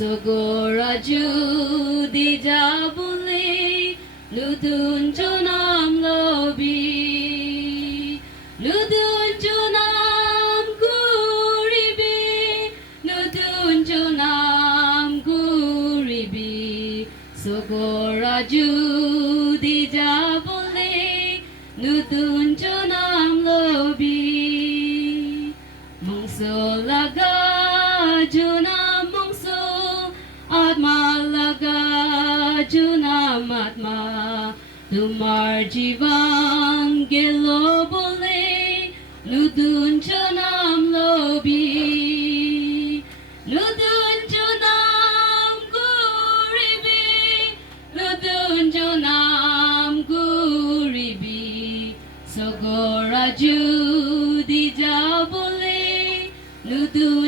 সগরা যদি যাবলে নতুন জনম লবি নতুন জনম গরিবি নতুন জনম গরিবি সগরা যদি যাবলে নতুন জনম লবি মংসো লাগা জনম মংসো আত্মা লাগা জনম আত্মা তোমার জীবন গেল বলে নতুন জনম লবি নতুন জনম গরিবি নতুন জনম গরিবি সগরা যদি যাবলে নতুন